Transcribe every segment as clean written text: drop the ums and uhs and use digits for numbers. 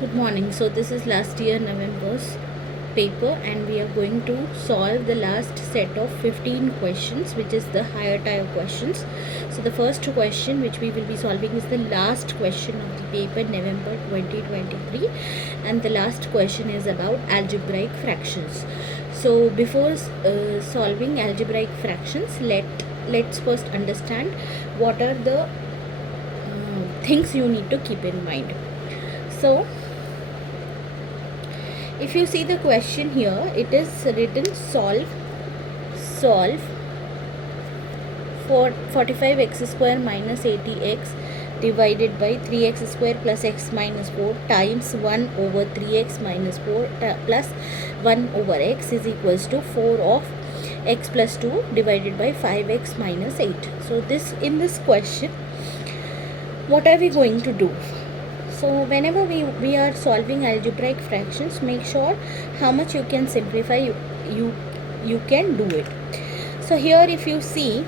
Good morning. So this is last year November's paper and we are going to solve the last set of 15 questions, which is the higher tier questions. So the first question which we will be solving is the last question of the paper, November 2023, and the last question is about algebraic fractions. So before solving algebraic fractions, let's first understand what are the things you need to keep in mind. So if you see the question here, it is written solve for 45x square minus 80x divided by 3x square plus x minus 4 times 1 over 3x minus 4 plus 1 over x is equals to 4 of x plus 2 divided by 5x minus 8. So in this question, what are we going to do? So whenever we are solving algebraic fractions, make sure how much you can simplify, you can do it. So here if you see,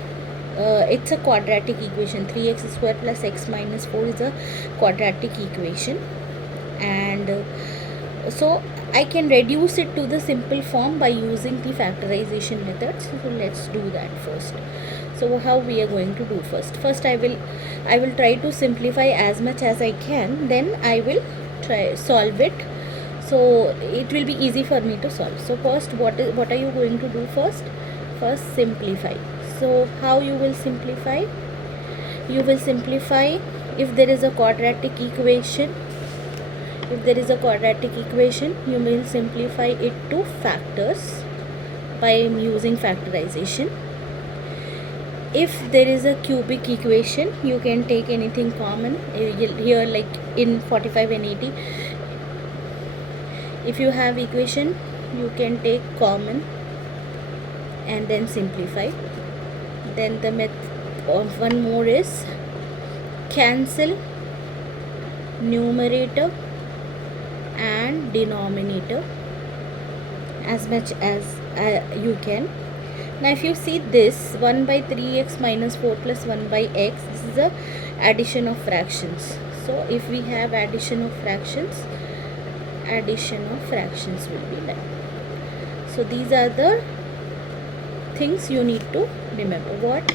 it's a quadratic equation. 3x square plus x minus 4 is a quadratic equation, and so I can reduce it to the simple form by using the factorization methods. So let's do that first. So how we are going to do first I will try to simplify as much as I can, then I will try solve it, so it will be easy for me to solve. So first, what are you going to do? First simplify. So how you will simplify? You will simplify if there is a quadratic equation. If there is a quadratic equation, you will simplify it to factors by using factorization. If there is a cubic equation, you can take anything common here, like in 45 and 80. If you have equation, you can take common and then simplify. Then the method of one more is cancel numerator and denominator as much as you can. Now if you see this 1 by 3x minus 4 plus 1 by x, this is the addition of fractions. So if we have addition of fractions will be like. So these are the things you need to remember. What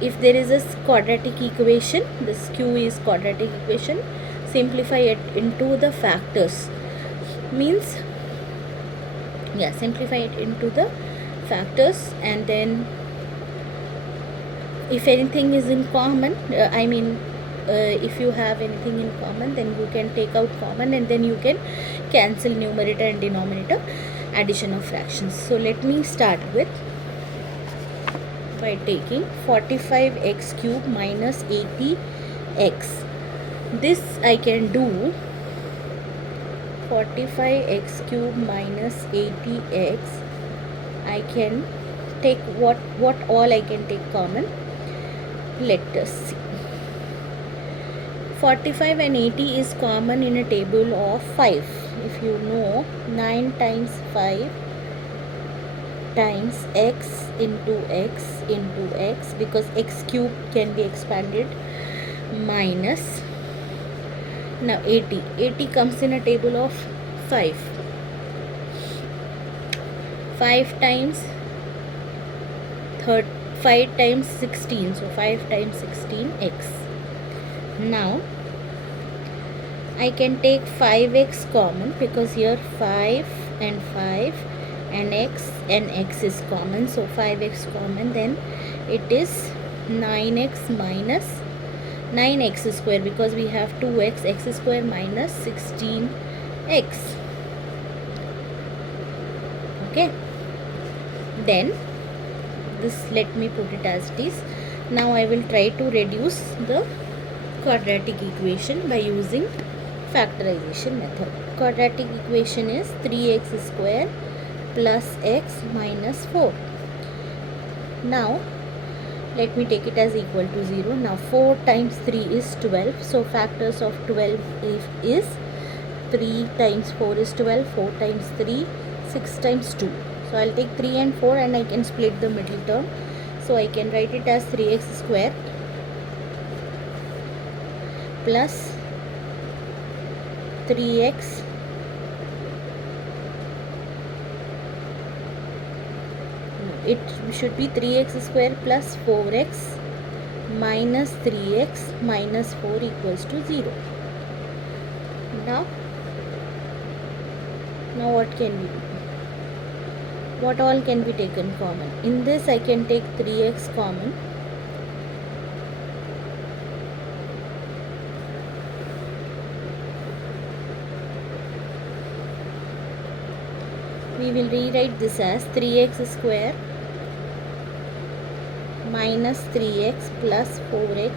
if there is a quadratic equation, this q is quadratic equation, simplify it into the factors, means simplify it into the factors, and then if anything is in common, if you have anything in common, then you can take out common and then you can cancel numerator and denominator, addition of fractions. So let me start with by taking 45x cube minus 80x. This I can do 45x cube minus 80x. I can take what all I can take common. Let us see. 45 and 80 is common in a table of 5. If you know, 9 times 5 times x into x, because x cube can be expanded, minus, now 80 comes in a table of 5. 5 times 5 times 16, so 5 times 16 x. Now I can take 5x common, because here 5 and 5 and x is common, so 5x common, then it is 9x minus 9x square, because we have 2x, x square minus 16x. Okay, then this, let me put it as it is. Now I will try to reduce the quadratic equation by using factorization method. Quadratic equation is 3x square plus x minus 4. Now let me take it as equal to 0. Now 4 times 3 is 12, so factors of 12 is 3 times 4 is 12, 4 times 3, 6 times 2. So I'll take 3 and 4 and I can split the middle term. So I can write it as 3x square plus 3x it should be 3x square plus 4x minus 3x minus 4 equals to 0. Now what can we do? What all can be taken common? In this I can take 3x common. We will rewrite this as 3x square minus 3x plus 4x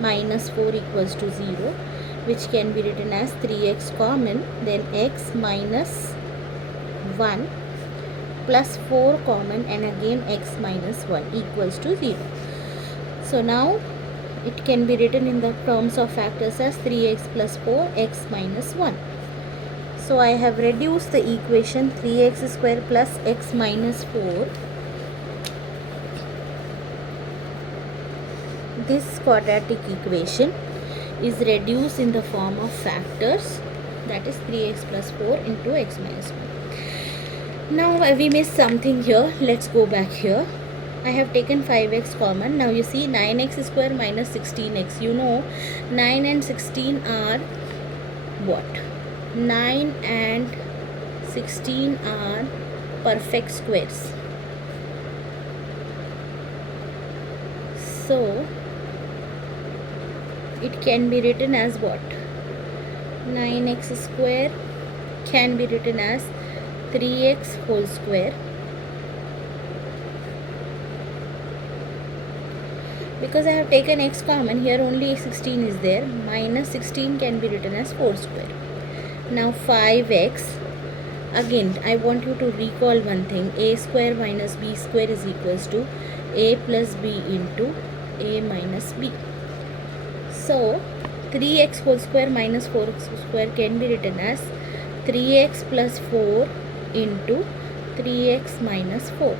minus 4 equals to 0, which can be written as 3x common, then x minus 1 plus 4 common, and again x minus 1 equals to 0. So now it can be written in the terms of factors as 3x plus 4 x minus 1. So I have reduced the equation 3x square plus x minus 4. This quadratic equation is reduced in the form of factors, that is 3x plus 4 into x minus 1. Now we missed something here. Let's go back here. I have taken 5x common. Now you see 9x square minus 16x. You know 9 and 16 are what? 9 and 16 are perfect squares. So it can be written as what? 9x square can be written as 3x whole square, because I have taken x common, here only 16 is there, minus 16 can be written as 4 square. Now 5x, again I want you to recall one thing, a square minus b square is equals to a plus b into a minus b. So 3x whole square minus 4x square can be written as 3x plus 4 into 3x minus 4.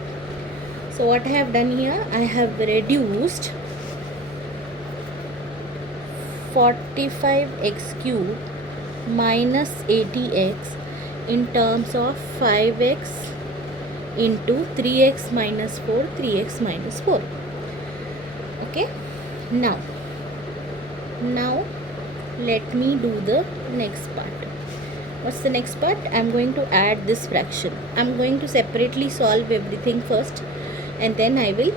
So what I have done here, I have reduced 45x cube minus 80x in terms of 5x into 3x minus 4, 3x minus 4. Okay, now let me do the next part. What's the next part? I'm going to add this fraction. I'm going to separately solve everything first, and then I will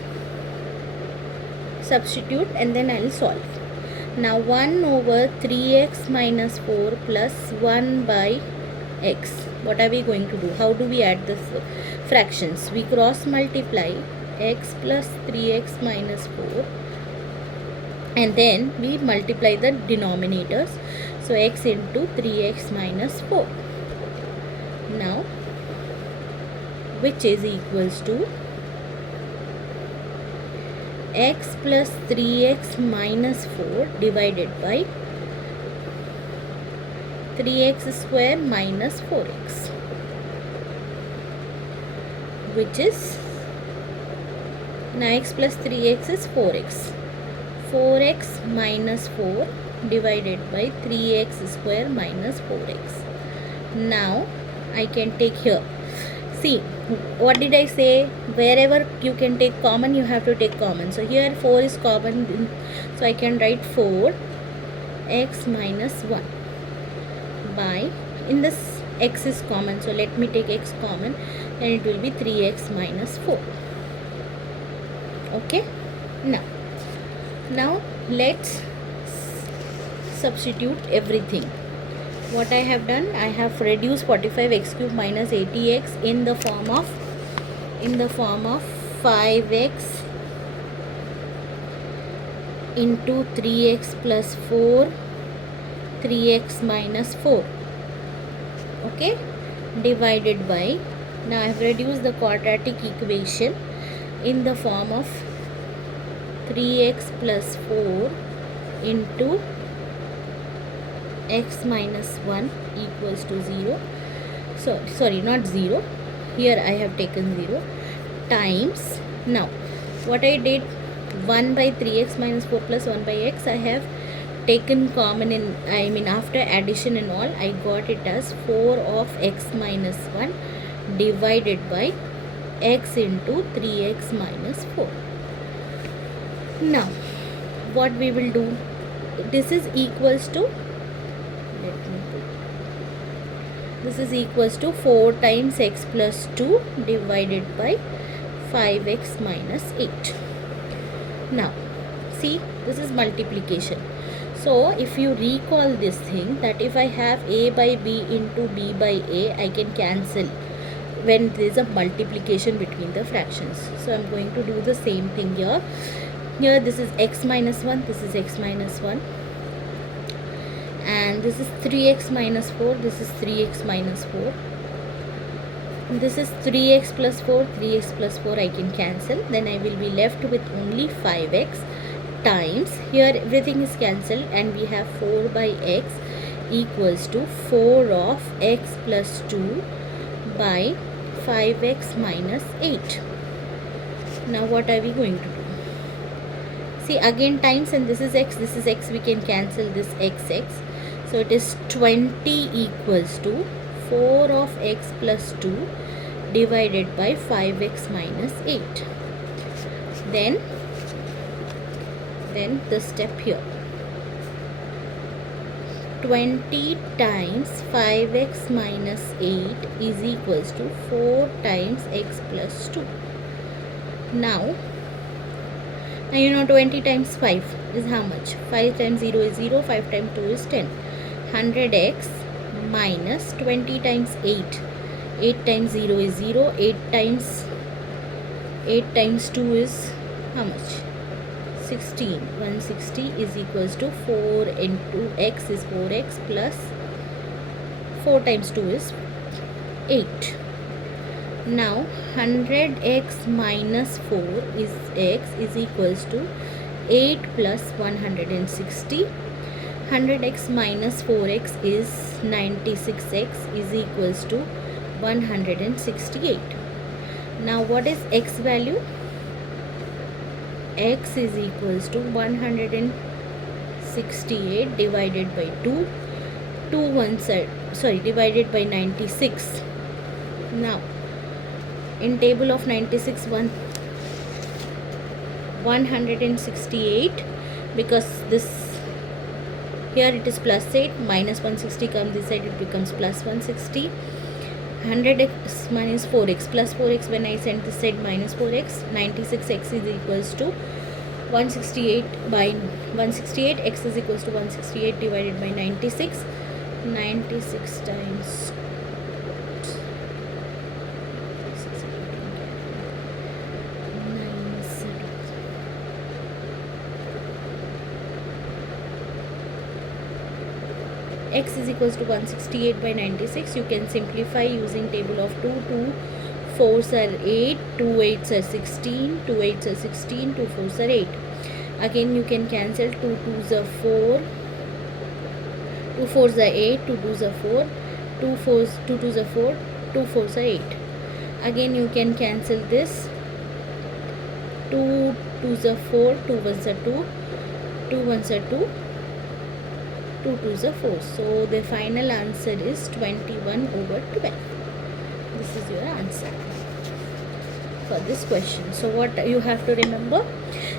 substitute, and then I will solve. Now 1 over 3x minus 4 plus 1 by x. What are we going to do? How do we add the fractions? We cross multiply x plus 3x minus 4, and then we multiply the denominators. So x into 3x minus 4. Now which is equals to x plus 3x minus 4 divided by 3x square minus 4x, which is, now x plus 3x is 4x. 4x minus 4 divided by 3x square minus 4x. Now I can take here. See, what did I say? Wherever you can take common, you have to take common. So here 4 is common, so I can write 4x minus 1 by, in this x is common, so let me take x common, and it will be 3x minus 4. Okay, now let's substitute everything. What I have done, I have reduced 45x cube minus 80x in the form of 5x into 3x plus 4, 3x minus 4. Okay, divided by, now I have reduced the quadratic equation in the form of 3x plus 4 into x minus 1 equals to 0. So sorry, not 0, here I have taken 0, times, now what I did, 1 by 3x minus 4 plus 1 by x, I have taken common in, I mean after addition and all, I got it as 4 of x minus 1 divided by x into 3x minus 4. Now what we will do, this is equals to, let me put, this is equals to 4 times x plus 2 divided by 5x minus 8. Now see, this is multiplication. So if you recall this thing, that if I have a by b into b by a, I can cancel when there is a multiplication between the fractions. So I'm going to do the same thing here. Here this is x minus 1, this is x minus 1, and this is 3x minus 4, this is 3x minus 4. This is 3x plus 4, 3x plus 4 I can cancel. Then I will be left with only 5x times, here everything is cancelled, and we have 4 by x equals to 4 of x plus 2 by 5x minus 8. Now what are we going to do? See, again times, and this is x, we can cancel this x. So it is 20 equals to 4 of x plus 2 divided by 5x minus 8. Then the step here, 20 times 5x minus 8 is equals to 4 times x plus 2. Now you know 20 times 5 is how much? 5 times 0 is 0, 5 times 2 is 10. 100x minus 20 times 8. 8 times 0 is 0, 8 times 2 is how much? 16. 160 is equals to 4 into x is 4x plus 4 times 2 is 8. Now 100x minus 4 is x is equals to 8 plus 160. 100x minus 4x is 96x is equals to 168. Now what is x value? X is equals to 168 divided by 2. 2 ones are, sorry, divided by 96. Now in table of 96, 168, because this here it is plus 8, minus 160 comes this side, it becomes plus 160. 100x minus 4x plus 4x, when I send this side minus 4x, 96x is equals to 168 by 168, x is equals to 168 divided by 96. 96 times x is equals to 168 by 96. You can simplify using table of 2. 2 4s are 8, 2 8s are 16, 2 8s are 16, 2 4s are 8. Again you can cancel, 2 2s are 4, 2 4s are 8, 2 2s are 4, 2 2s are 4, 2 4s are 8. Again you can cancel this, 2 2s are 4, 2 1s are 2, 2 1s are 2, 2 2s are 4. So the final answer is 21 over 12. This is your answer for this question. So what you have to remember?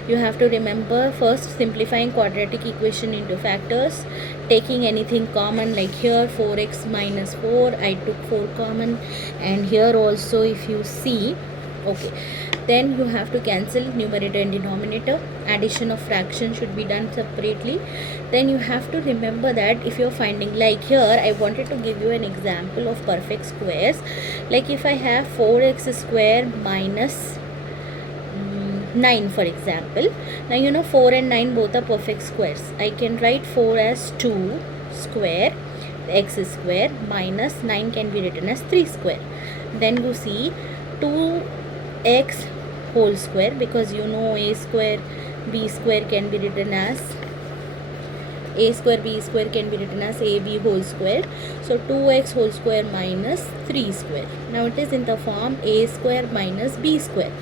You have to remember first simplifying quadratic equation into factors, taking anything common, like here 4x minus 4, I took 4 common, and here also if you see, okay, then you have to cancel numerator and denominator. Addition of fraction should be done separately. Then you have to remember that if you're finding, like here I wanted to give you an example of perfect squares. Like if I have 4x square minus 9 for example. Now you know 4 and 9 both are perfect squares. I can write 4 as 2 square x square minus 9 can be written as 3 square. Then you see 2x whole square, because you know a square b square can be written as a square b square can be written as ab whole square. So 2x whole square minus 3 square. Now it is in the form a square minus b square.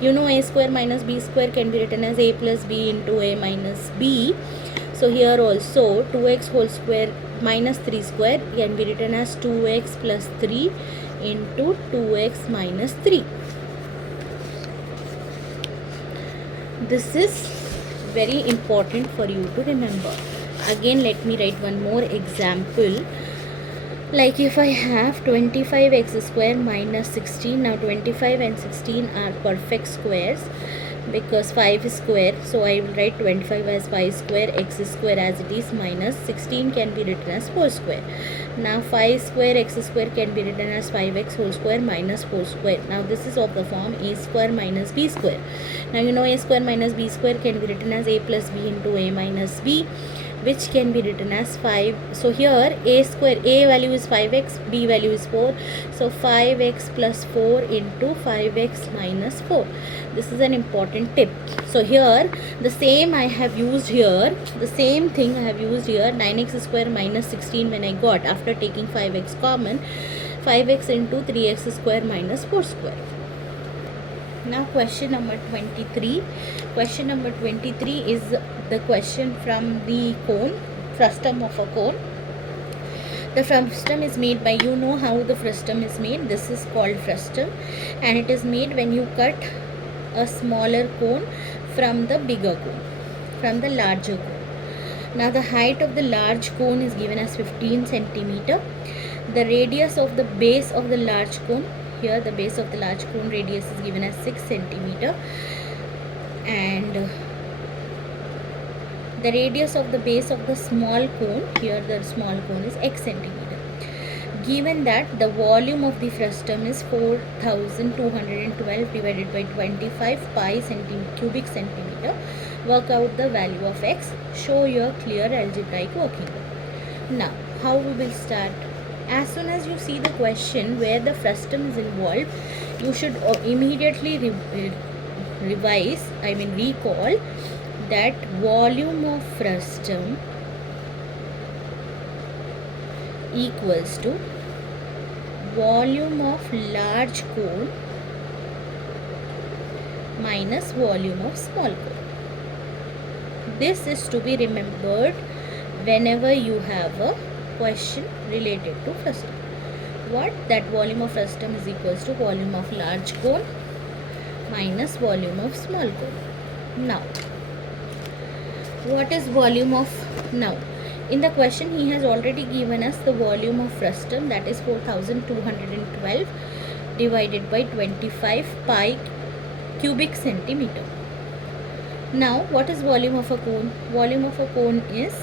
You know a square minus b square can be written as a plus b into a minus b. So here also 2x whole square minus 3 square can be written as 2x plus 3 into 2x minus 3. This is very important for you to remember. Again, let me write one more example. Like if I have 25x square minus 16, now 25 and 16 are perfect squares because 5 is square, so I will write 25 as 5 square, x square as it is, minus 16 can be written as 4 square. Now 5 square x square can be written as 5x whole square minus 4 square. Now this is of the form a square minus b square. Now you know a square minus b square can be written as a plus b into a minus b, which can be written as 5. So here a square, a value is 5x, b value is 4, so 5x plus 4 into 5x minus 4. This is an important tip. So here the same I have used here, the same thing I have used here, 9x square minus 16 when I got after taking 5x common, 5x into 3x square minus 4 square. Now question number 23. Question number 23 is the question from the cone, frustum of a cone. The frustum is made by, you know how the frustum is made. This is called frustum, and it is made when you cut a smaller cone from the bigger cone, from the larger cone. Now the height of the large cone is given as 15 centimeter. The radius of the base of the large cone, here the base of the large cone radius is given as 6 centimeter, and the radius of the base of the small cone, here the small cone is x centimeter. Given that the volume of the frustum is 4212 divided by 25 pi cubic centimeter, work out the value of x, show your clear algebraic working. Now how we will start? As soon as you see the question where the frustum is involved, you should immediately recall that volume of frustum equals to volume of large cone minus volume of small cone. This is to be remembered whenever you have a question related to frustum. What? That volume of frustum is equals to volume of large cone minus volume of small cone. Now what is volume of, now in the question he has already given us the volume of frustum, that is 4212 divided by 25 pi cubic centimeter. Now what is volume of a cone? Volume of a cone is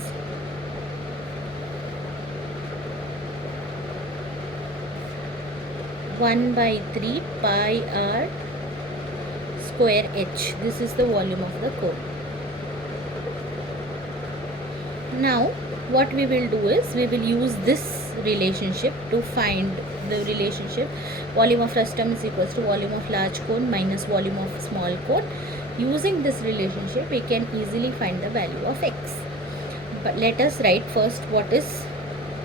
1 by 3 pi r square h. This is the volume of the cone. Now what we will do is we will use this relationship to find the relationship volume of frustum is equals to volume of large cone minus volume of small cone. Using this relationship we can easily find the value of x. But let us write first what is,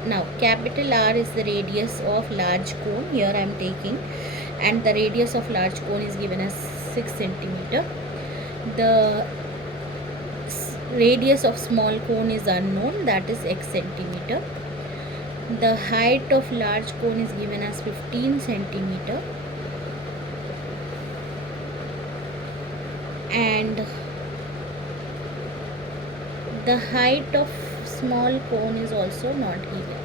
now capital R is the radius of large cone, here I am taking, and the radius of large cone is given as 6 centimeter. The radius of small cone is unknown, that is x centimeter. The height of large cone is given as 15 centimeter, and the height of small cone is also not given.